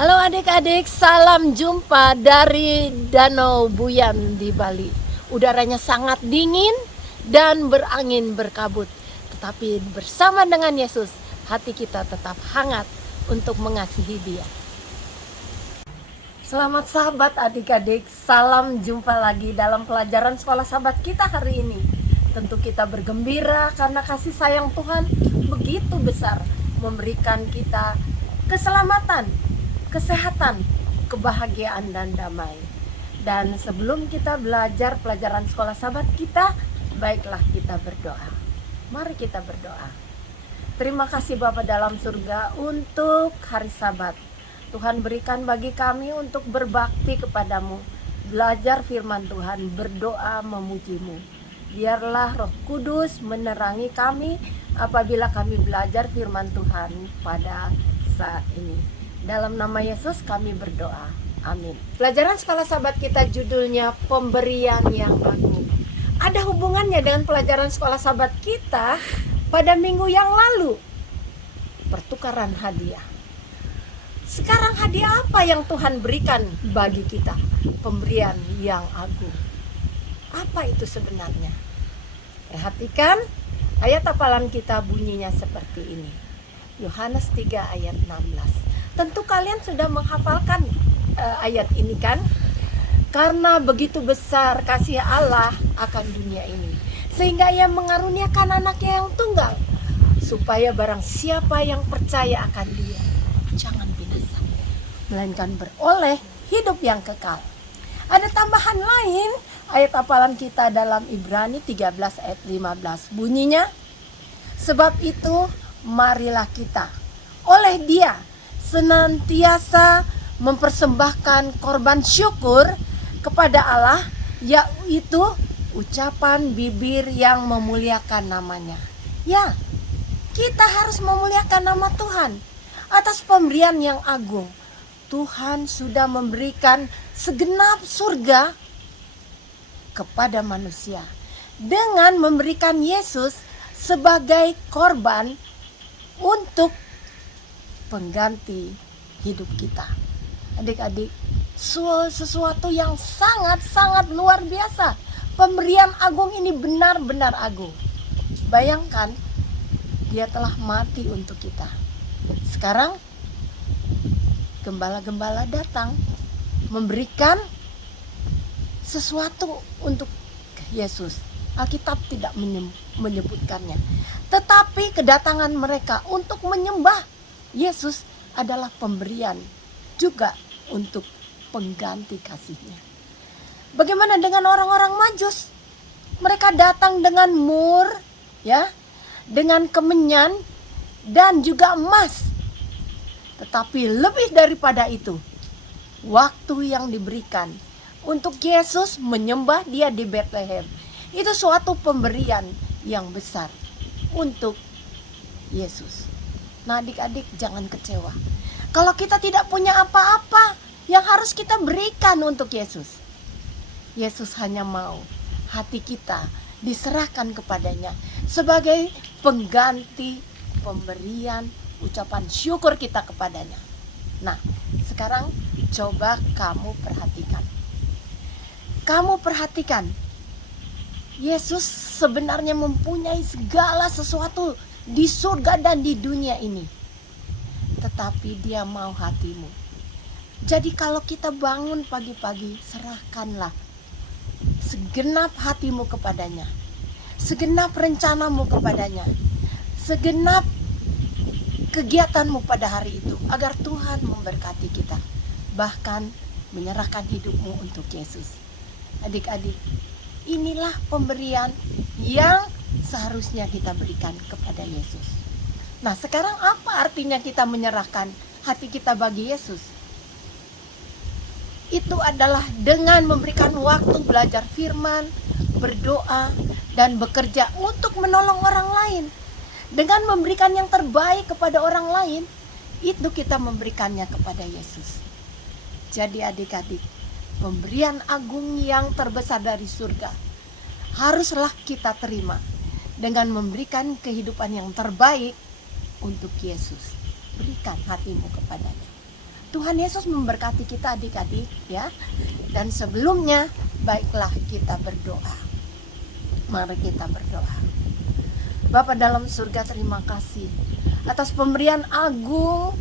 Halo adik-adik, salam jumpa dari Danau Buyan di Bali. Udaranya sangat dingin dan berangin berkabut. Tetapi bersama dengan Yesus, hati kita tetap hangat untuk mengasihi Dia. Selamat sahabat adik-adik, salam jumpa lagi dalam pelajaran sekolah sahabat kita hari ini. Tentu kita bergembira karena kasih sayang Tuhan begitu besar memberikan kita keselamatan, kesehatan, kebahagiaan dan damai. Dan sebelum kita belajar pelajaran sekolah sahabat kita, baiklah kita berdoa. Mari kita berdoa. Terima kasih Bapa dalam surga untuk hari Sabat. Tuhan berikan bagi kami untuk berbakti kepadamu, belajar firman Tuhan, berdoa memujimu. Biarlah Roh Kudus menerangi kami apabila kami belajar firman Tuhan pada saat ini. Dalam nama Yesus kami berdoa. Amin. Pelajaran sekolah sahabat kita judulnya Pemberian yang Agung. Ada hubungannya dengan pelajaran sekolah sahabat kita pada minggu yang lalu. Pertukaran hadiah. Sekarang hadiah apa yang Tuhan berikan bagi kita? Pemberian yang agung. Apa itu sebenarnya? Perhatikan ayat hafalan kita bunyinya seperti ini. Yohanes 3 ayat 16. Tentu kalian sudah menghafalkan ayat ini kan? Karena begitu besar kasih Allah akan dunia ini, sehingga Ia mengaruniakan anaknya yang tunggal, supaya barang siapa yang percaya akan Dia jangan binasa, melainkan beroleh hidup yang kekal. Ada tambahan lain, ayat hafalan kita dalam Ibrani 13 ayat 15. Bunyinya, sebab itu marilah kita oleh Dia senantiasa mempersembahkan korban syukur kepada Allah, yaitu ucapan bibir yang memuliakan namanya. Ya, kita harus memuliakan nama Tuhan atas pemberian yang agung. Tuhan sudah memberikan segenap surga kepada manusia dengan memberikan Yesus sebagai korban untuk pengganti hidup kita. Adik-adik, sesuatu yang sangat-sangat luar biasa. Pemberian agung ini benar-benar agung. Bayangkan, Dia telah mati untuk kita. Sekarang gembala-gembala datang memberikan sesuatu untuk Yesus. Alkitab tidak menyebutkannya. Tetapi kedatangan mereka untuk menyembah Yesus adalah pemberian juga untuk pengganti kasih-Nya. Bagaimana dengan orang-orang Majus? Mereka datang dengan mur, ya, dengan kemenyan dan juga emas. Tetapi lebih daripada itu, waktu yang diberikan untuk Yesus menyembah Dia di Bethlehem, itu suatu pemberian yang besar untuk Yesus. Nah adik-adik, jangan kecewa kalau kita tidak punya apa-apa yang harus kita berikan untuk Yesus. Yesus hanya mau hati kita diserahkan kepadanya sebagai pengganti pemberian ucapan syukur kita kepadanya. Nah, sekarang coba kamu perhatikan. Yesus sebenarnya mempunyai segala sesuatu di surga dan di dunia ini. Tetapi Dia mau hatimu. Jadi kalau kita bangun pagi-pagi, serahkanlah segenap hatimu kepadanya, segenap rencanamu kepadanya, segenap kegiatanmu pada hari itu, agar Tuhan memberkati kita, bahkan menyerahkan hidupmu untuk Yesus. Adik-adik, inilah pemberian yang seharusnya kita berikan kepada Yesus. Nah, sekarang apa artinya kita menyerahkan hati kita bagi Yesus? Itu adalah dengan memberikan waktu belajar firman, berdoa, dan bekerja untuk menolong orang lain. Dengan memberikan yang terbaik kepada orang lain, itu kita memberikannya kepada Yesus. Jadi adik-adik, pemberian agung yang terbesar dari surga haruslah kita terima dengan memberikan kehidupan yang terbaik untuk Yesus. Berikan hatimu kepadanya. Tuhan Yesus memberkati kita adik-adik ya. Dan sebelumnya, baiklah kita berdoa. Mari kita berdoa. Bapa dalam surga, terima kasih atas pemberian agung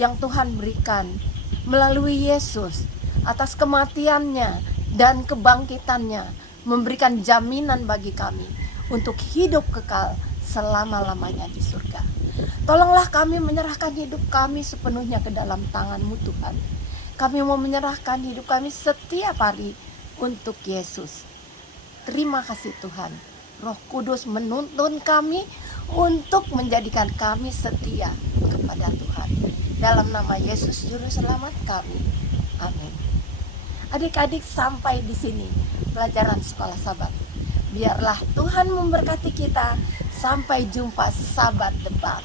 yang Tuhan berikan melalui Yesus, atas kematiannya dan kebangkitannya, memberikan jaminan bagi kami untuk hidup kekal selama-lamanya di surga. Tolonglah kami menyerahkan hidup kami sepenuhnya ke dalam tangan-Mu Tuhan. Kami mau menyerahkan hidup kami setiap hari untuk Yesus. Terima kasih Tuhan. Roh Kudus menuntun kami untuk menjadikan kami setia kepada Tuhan. Dalam nama Yesus Juru Selamat kami. Amin. Adik-adik, sampai di sini pelajaran Sekolah Sabat. Biarlah Tuhan memberkati kita. Sampai jumpa sabat depan.